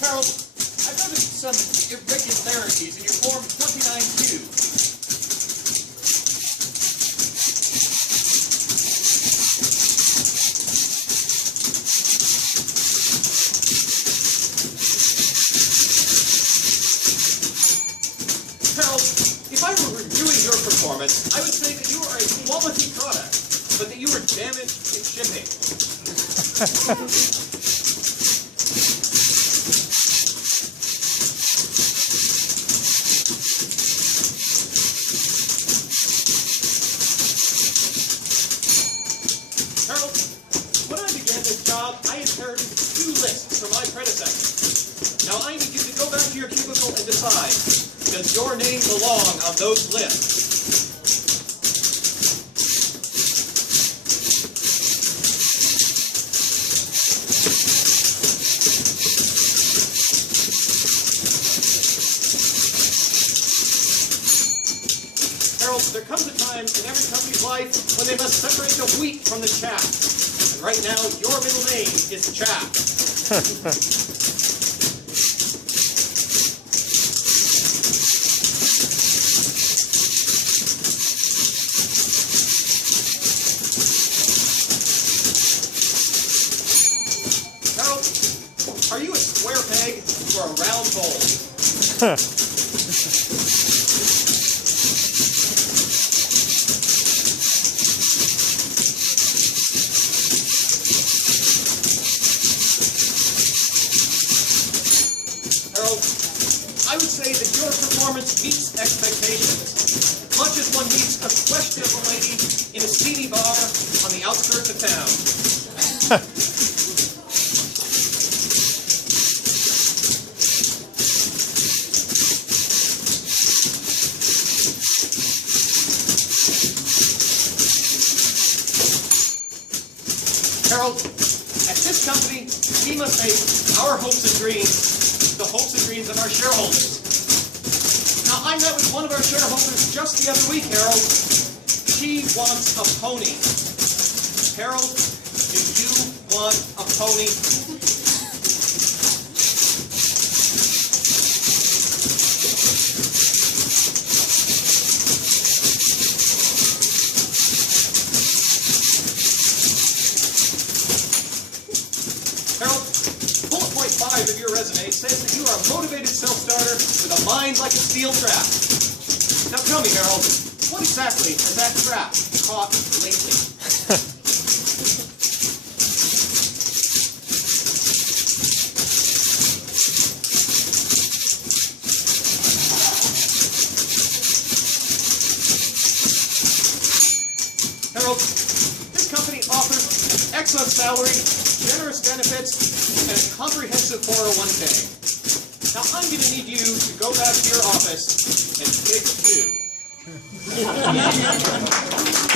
Harold, I've noticed some irregularities in your Form 29Q. Harold, if I were reviewing your performance, I would say that you are a quality product, but that you were damaged in shipping. Harold, when I began this job, I inherited 2 lists from my predecessor. Now I need you to go back to your cubicle and decide, does your name belong on those lists? Harold, there comes a time in every company's life when they must separate the wheat from the chaff. And right now, your middle name is Chaff. Harold, are you a square peg or a round hole? Harold, I would say that your performance meets expectations, much as one meets a questionable lady in a seedy bar on the outskirts of town. Harold, at this company, we must make our hopes and dreams the hopes and dreams of our shareholders. Now, I met with one of our shareholders just the other week, Harold. She wants a pony. Harold, do you want a pony? Harold, bullet point 5 of your resume says that you are a motivated self-starter with a mind like a steel trap. Now tell me, Harold, what exactly has that trap caught lately? Harold, this company offers excellent salary, generous benefits, and a comprehensive 401k. Now I'm going to need you to go back to your office and pick 2.